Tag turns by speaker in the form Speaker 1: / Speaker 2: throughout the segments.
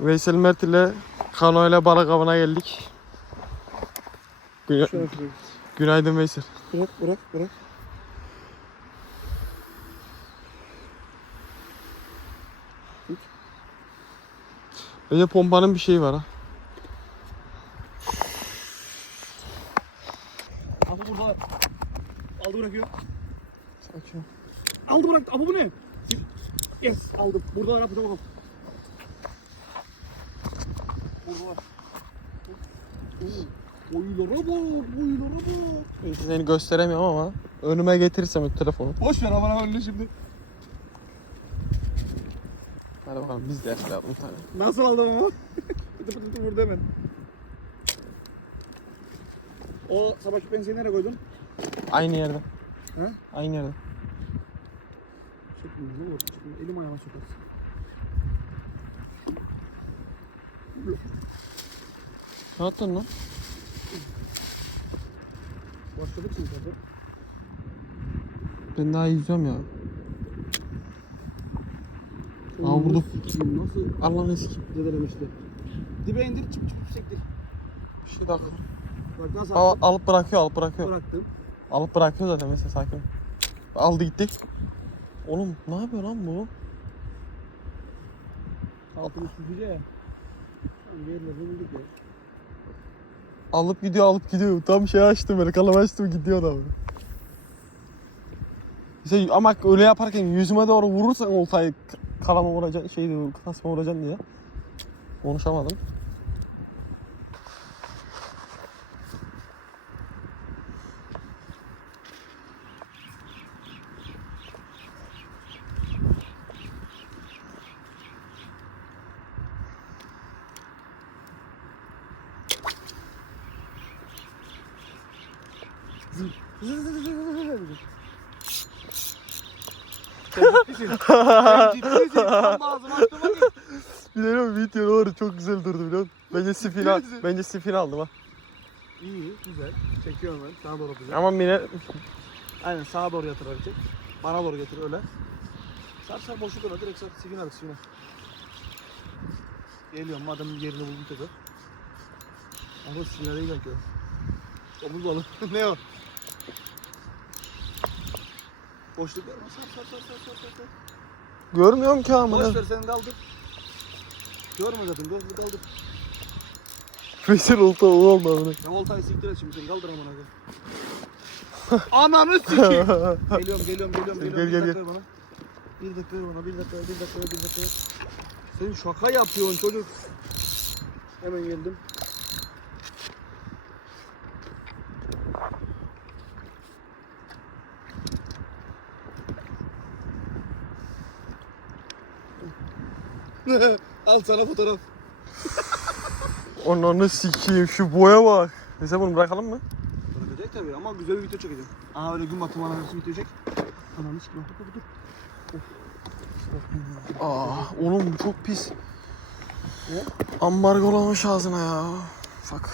Speaker 1: Veysel Mert ile Kano ile balık avına geldik. Gü-
Speaker 2: Şöyle
Speaker 1: Günaydın Veysel.
Speaker 2: bırak bırak bırak.
Speaker 1: Bence pompanın bir şeyi var ha.
Speaker 2: Abi burada. Aldı bırakıyor.
Speaker 1: Ol.
Speaker 2: Aldı bıraktı. Abi bu ne? Yes aldım. Burada yapacağım bakalım. Oo, Boyulara bak, boyulara bak.
Speaker 1: Neyse seni gösteremiyorum ama önüme getirirsem o telefonu.
Speaker 2: Boş ver aman aman şimdi.
Speaker 1: Hadi bakalım biz de yakalayalım bir tane.
Speaker 2: Nasıl aldım ama? Pıtı pıtı pıtı vurdu hemen. O sabah şu penseyi nereye koydun?
Speaker 1: Aynı yerde.
Speaker 2: He?
Speaker 1: Aynı yerde.
Speaker 2: Çıkmıyor ne olur. Elim ayağıma sokarsın.
Speaker 1: Ne yaptın lan?
Speaker 2: Başladık şimdi tabii.
Speaker 1: Ben daha yüzüyorum ya. Aa, vurdu.
Speaker 2: Sikiyim, Nasıl
Speaker 1: Allah'ın eski.
Speaker 2: dedelemişti. Dibe indir çıp çıp çıp sektir.
Speaker 1: Bir şey dakika.
Speaker 2: Bak nasıl
Speaker 1: Al,
Speaker 2: attım?
Speaker 1: alıp bırakıyor alıp bırakıyor.
Speaker 2: Bıraktım.
Speaker 1: Alıp bırakıyor zaten mesela sakin. ol. Aldı gitti. Oğlum ne yapıyor lan bu?
Speaker 2: Altını süzüce ya. Tamam yerlerine indik ya.
Speaker 1: Alıp gidiyor alıp gidiyor. Tam şey açtım böyle kalama açtım gidiyor da. İşte ama öyle yaparken yüzüme doğru vurursan oltayı kalama vuracaksın şey kasma vuracaksın diye. Konuşamadım. Biliyorum video var çok güzel durdu biliyor musun? Bence spin al, bence spin aldım ha.
Speaker 2: İyi, güzel. Çekiyorum ben. Sağa doğru atacağım.
Speaker 1: Ama mine
Speaker 2: Aynen sağa doğru yatır çek. Bana doğru getir öyle. Sar sar boşluk öyle direkt sar. Sigin abi sigin. Geliyorum madem yerini buldum tekrar. Ama değil belki o. Omuz balığı. ne o? Boşluk sar.
Speaker 1: görmüyorum ki ama.
Speaker 2: Boş ver sen kaldır. Görme zaten gözlü kaldır.
Speaker 1: Veysel olta o olma bunu.
Speaker 2: Ya voltayı siktir et şimdi sen kaldır amına. Ananı sikeyim. Geliyorum geliyorum geliyorum
Speaker 1: Gel,
Speaker 2: geliyorum.
Speaker 1: gel,
Speaker 2: bir
Speaker 1: gel.
Speaker 2: dakika ver bana. Bir dakika ver bana bir dakika bir dakika bir dakika. Sen şaka yapıyorsun çocuk. Hemen geldim. Al sana fotoğraf.
Speaker 1: Onu sikeyim şu boya bak. Neyse bunu bırakalım mı?
Speaker 2: Bırakacak tabii ama güzel bir video çekeceğim. Aa öyle gün batımı analizi video çek. Ananı sikeyim. Dur dur dur.
Speaker 1: Aa oğlum bu çok pis.
Speaker 2: Ne?
Speaker 1: Ambargolamış ağzına ya. Fuck.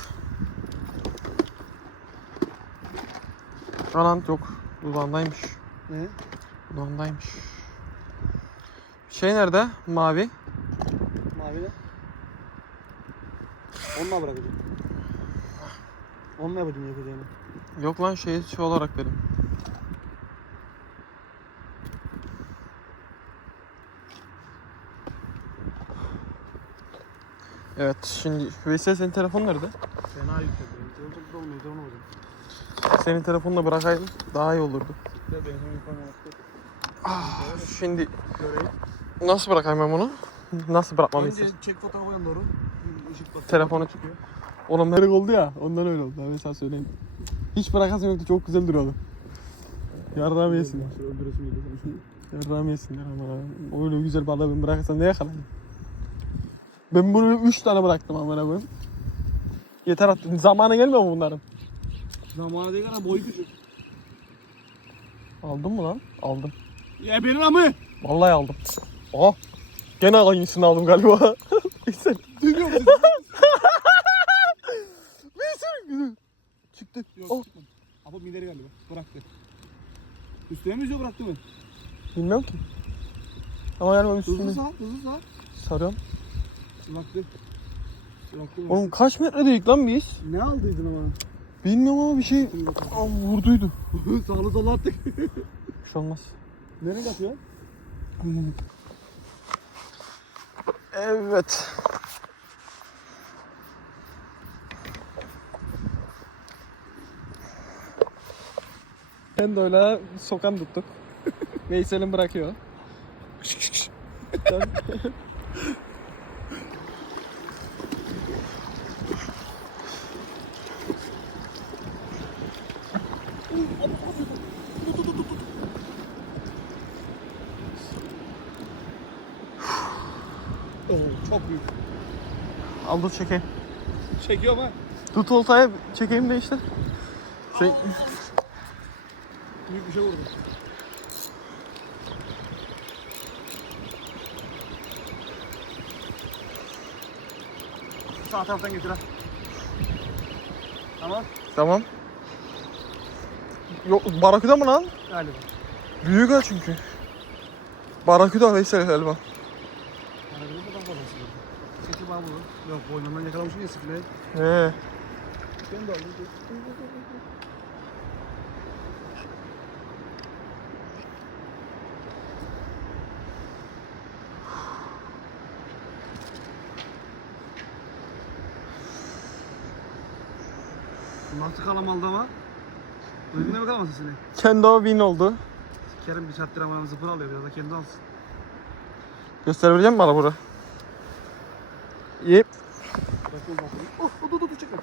Speaker 1: Kanant yok. Dudağındaymış.
Speaker 2: Ne?
Speaker 1: Dudağındaymış. Şey nerede? Mavi.
Speaker 2: Mavi ne? Onunla bırakacağım. Onunla yapacağım yapacağını.
Speaker 1: Yok lan şey, şey olarak dedim. Evet şimdi Veysel senin telefon nerede?
Speaker 2: Fena yükledi. Yolculuk da olmuyor. Onu hocam.
Speaker 1: Senin telefonunu bırakaydım daha iyi olurdu.
Speaker 2: Baktım.
Speaker 1: Şimdi
Speaker 2: Göreyim.
Speaker 1: nasıl bırakayım ben bunu? Nasıl bırakmamı
Speaker 2: Önce
Speaker 1: istiyorsun?
Speaker 2: çek fotoğrafı yan doğru. Işık.
Speaker 1: Telefonu-
Speaker 2: çıkıyor.
Speaker 1: Oğlum merak oldu ya ondan öyle oldu. Ben sana söyleyeyim. Hiç bırakasın yoktu çok güzel duruyordu. Yarrağımı yesinler. Yarrağımı yesinler ama. Öyle güzel balığı ben bırakırsam ne yakalayayım? Ben bunu 3 tane bıraktım amına koyayım. Yeter artık. Zamanı gelmiyor mu bunların?
Speaker 2: Zamanı değil kadar boyu küçük.
Speaker 1: Aldın mı lan? Aldım.
Speaker 2: Ya benim amı.
Speaker 1: Vallahi aldım. Aha. Gene aynısını aldım galiba. Veysel.
Speaker 2: Duyuyor musun?
Speaker 1: Veysel. Çıktı.
Speaker 2: Yok.
Speaker 1: Oh.
Speaker 2: çıkmadı. Ama mideri galiba. Bıraktı. Üstüne mi yüzüyor bıraktı mı?
Speaker 1: Bilmiyorum ki. Ama yani ben
Speaker 2: Hızlı
Speaker 1: üstünü
Speaker 2: sağ, hızlı sağ.
Speaker 1: sarıyorum.
Speaker 2: Bıraktı. Bıraktı.
Speaker 1: Oğlum kaç metredeyik lan biz?
Speaker 2: Ne aldıydın ama?
Speaker 1: Bilmiyorum ama bir şey. Aa, vurduydu.
Speaker 2: Sağlı sola attık.
Speaker 1: Bir şey olmaz.
Speaker 2: Nereye atıyor?
Speaker 1: Evet. Öyle sokan tuttuk. Veysel'in bırakıyor.
Speaker 2: Oo, çok büyük.
Speaker 1: Al dur çekeyim.
Speaker 2: Çekiyor ama.
Speaker 1: Tut oltaya çekeyim de işte. Şey,
Speaker 2: Büyük bir şey vurdu. Sağ taraftan getir ha. Tamam.
Speaker 1: tamam. Yok baraküda mı lan?
Speaker 2: Galiba.
Speaker 1: Büyük ha çünkü. Baraküda Veysel galiba.
Speaker 2: Var. Çekil bana bunu. Yok boynundan yakalamışsın ya sıkmayı.
Speaker 1: He.
Speaker 2: Ben de aldım. Nasıl kalamalı ama? Duydun mu kalamasın seni?
Speaker 1: Kendi o win oldu.
Speaker 2: Kerem bir saattir ama zıpır alıyor biraz da kendi alsın.
Speaker 1: Gösterebilecek misin bana bunu? Yep.
Speaker 2: Bakın bakın. Oh, oh, dur dur dur çekme.